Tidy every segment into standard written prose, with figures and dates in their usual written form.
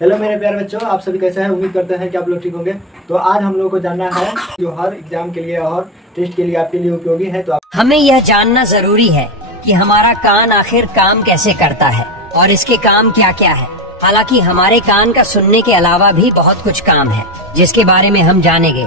Hello मेरे प्यारे बच्चों, आप सभी कैसे हैं? उम्मीद करते हैं कि आप लोग ठीक होंगे। तो आज हम लोग को जानना है जो हर एग्जाम के लिए और टेस्ट के लिए आपके लिए उपयोगी है। तो हमें यह जानना जरूरी है कि हमारा कान आखिर काम कैसे करता है और इसके काम क्या क्या है। हालांकि हमारे कान का सुनने के अलावा भी बहुत कुछ काम है जिसके बारे में हम जानेंगे।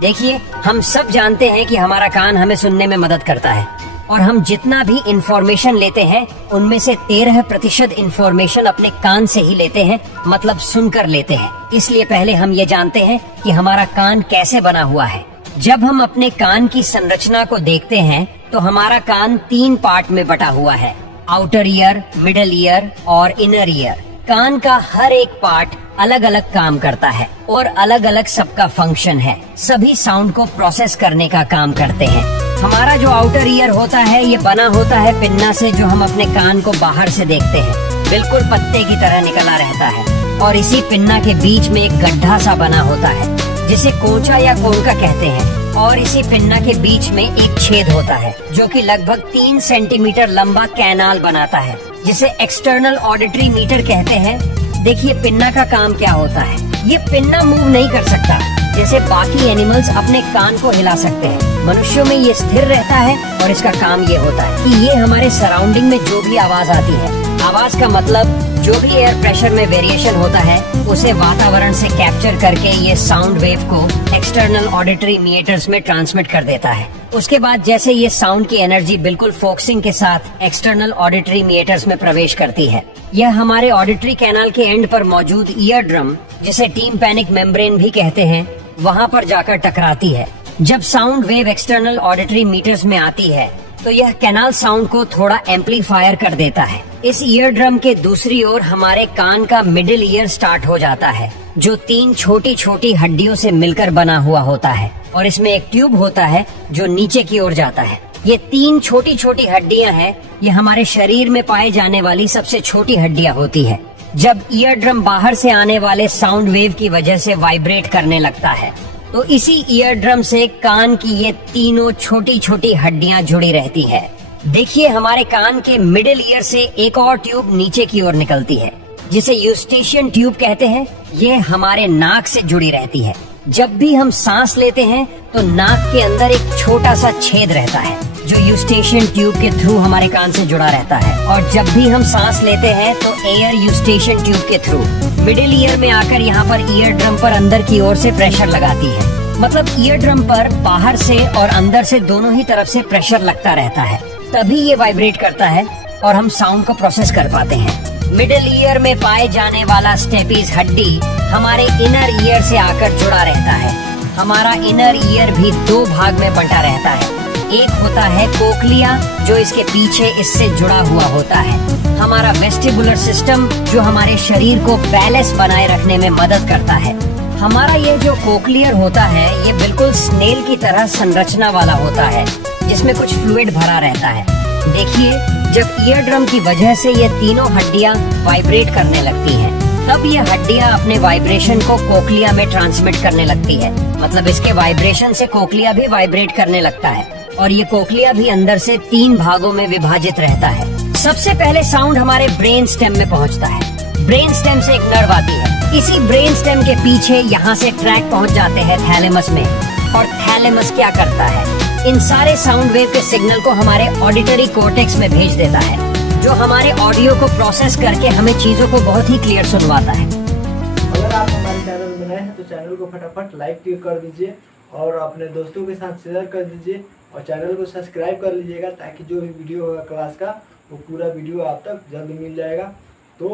देखिए, हम सब जानते हैं कि हमारा कान हमें सुनने में मदद करता है और हम जितना भी इंफॉर्मेशन लेते हैं उनमें से 13% इंफॉर्मेशन अपने कान से ही लेते हैं, मतलब सुनकर लेते हैं। इसलिए पहले हम ये जानते हैं कि हमारा कान कैसे बना हुआ है। जब हम अपने कान की संरचना को देखते हैं तो हमारा कान 3 पार्ट में बटा हुआ है, आउटर ईयर, मिडल ईयर और इनर ईयर। कान का हर एक पार्ट अलग अलग काम करता है और अलग अलग सबका फंक्शन है। सभी साउंड को प्रोसेस करने का काम करते हैं। हमारा जो आउटर ईयर होता है ये बना होता है पिन्ना से, जो हम अपने कान को बाहर से देखते हैं, बिल्कुल पत्ते की तरह निकला रहता है। और इसी पिन्ना के बीच में एक गड्ढा सा बना होता है जिसे कोंचा या कोंका कहते हैं। और इसी पिन्ना के बीच में एक छेद होता है जो कि लगभग 3 सेंटीमीटर लंबा कैनाल बनाता है, जिसे एक्सटर्नल ऑडिटरी मीटर कहते हैं। देखिए, पिन्ना का काम क्या होता है। ये पिन्ना मूव नहीं कर सकता जैसे बाकी एनिमल्स अपने कान को हिला सकते हैं। मनुष्यों में ये स्थिर रहता है और इसका काम ये होता है कि ये हमारे सराउंडिंग में जो भी आवाज आती है, आवाज का मतलब जो भी एयर प्रेशर में वेरिएशन होता है उसे वातावरण से कैप्चर करके ये साउंड वेव को एक्सटर्नल ऑडिटरी मीटर्स में ट्रांसमिट कर देता है। उसके बाद जैसे ये साउंड की एनर्जी बिल्कुल फोकसिंग के साथ एक्सटर्नल ऑडिटरी मीटर्स में प्रवेश करती है, यह हमारे ऑडिटरी कैनाल के एंड पर मौजूद ईयर ड्रम, जिसे टिम्पैनिक मेम्ब्रेन भी कहते हैं, वहाँ पर जाकर टकराती है। जब sound wave external auditory meatus में आती है तो यह कैनाल साउंड को थोड़ा एम्पलीफायर कर देता है। इस ईयर ड्रम के दूसरी ओर हमारे कान का मिडिल ईयर स्टार्ट हो जाता है, जो 3 छोटी छोटी हड्डियों से मिलकर बना हुआ होता है और इसमें एक ट्यूब होता है जो नीचे की ओर जाता है। ये 3 छोटी छोटी हड्डियां हैं, ये हमारे शरीर में पाए जाने वाली सबसे छोटी हड्डियां होती है। जब ईयर ड्रम बाहर से आने वाले साउंड वेव की वजह से वाइब्रेट करने लगता है तो इसी ईयर ड्रम से कान की ये तीनों छोटी छोटी हड्डियां जुड़ी रहती है। देखिए, हमारे कान के मिडिल ईयर से एक और ट्यूब नीचे की ओर निकलती है जिसे यूस्टेशियन ट्यूब कहते हैं। ये हमारे नाक से जुड़ी रहती है। जब भी हम सांस लेते हैं तो नाक के अंदर एक छोटा सा छेद रहता है जो यूस्टेशियन ट्यूब के थ्रू हमारे कान से जुड़ा रहता है। और जब भी हम सांस लेते हैं तो एयर यूस्टेशियन ट्यूब के थ्रू मिडिल ईयर में आकर यहाँ पर ईयर ड्रम पर अंदर की ओर से प्रेशर लगाती है। मतलब ईयर ड्रम पर बाहर से और अंदर से दोनों ही तरफ से प्रेशर लगता रहता है, तभी ये वाइब्रेट करता है और हम साउंड को प्रोसेस कर पाते हैं। मिडिल ईयर में पाए जाने वाला स्टेपीज हड्डी हमारे इनर ईयर से आकर जुड़ा रहता है। हमारा इनर ईयर भी 2 भाग में बंटा रहता है। एक होता है कोक्लिया, जो इसके पीछे इससे जुड़ा हुआ होता है। हमारा वेस्टिबुलर सिस्टम, जो हमारे शरीर को बैलेंस बनाए रखने में मदद करता है। हमारा ये जो कोक्लियर होता है ये बिल्कुल स्नेल की तरह संरचना वाला होता है जिसमें कुछ फ्लूइड भरा रहता है। देखिए, जब ईयर ड्रम की वजह से ये तीनों हड्डियां वाइब्रेट करने लगती हैं, तब ये हड्डियां अपने वाइब्रेशन को कोक्लिया में ट्रांसमिट करने लगती है। मतलब इसके वाइब्रेशन से कोक्लिया भी वाइब्रेट करने लगता है और ये कोक्लिया भी अंदर से 3 भागों में विभाजित रहता है। सबसे पहले साउंड हमारे ब्रेन स्टेम में पहुंचता है। ब्रेन स्टेम से एक नर्व आती है। इसी ब्रेन स्टेम के पीछे यहाँ से ट्रैक पहुंच जाते हैं थैलेमस में। और थैलेमस क्या करता है? इन सारे साउंड वेव के सिग्नल को हमारे ऑडिटरी कॉर्टेक्स में भेज देता है, जो हमारे ऑडियो को प्रोसेस करके हमें चीजों को बहुत ही क्लियर सुनवाता है। अगर आप हमारे चैनल में नए हैं तो चैनल को फटाफट लाइक कर दीजिए और अपने दोस्तों के साथ शेयर कर दीजिए और चैनल को सब्सक्राइब कर लीजिएगा, ताकि जो भी वीडियो होगा क्लास का वो पूरा वीडियो आप तक जल्द मिल जाएगा। तो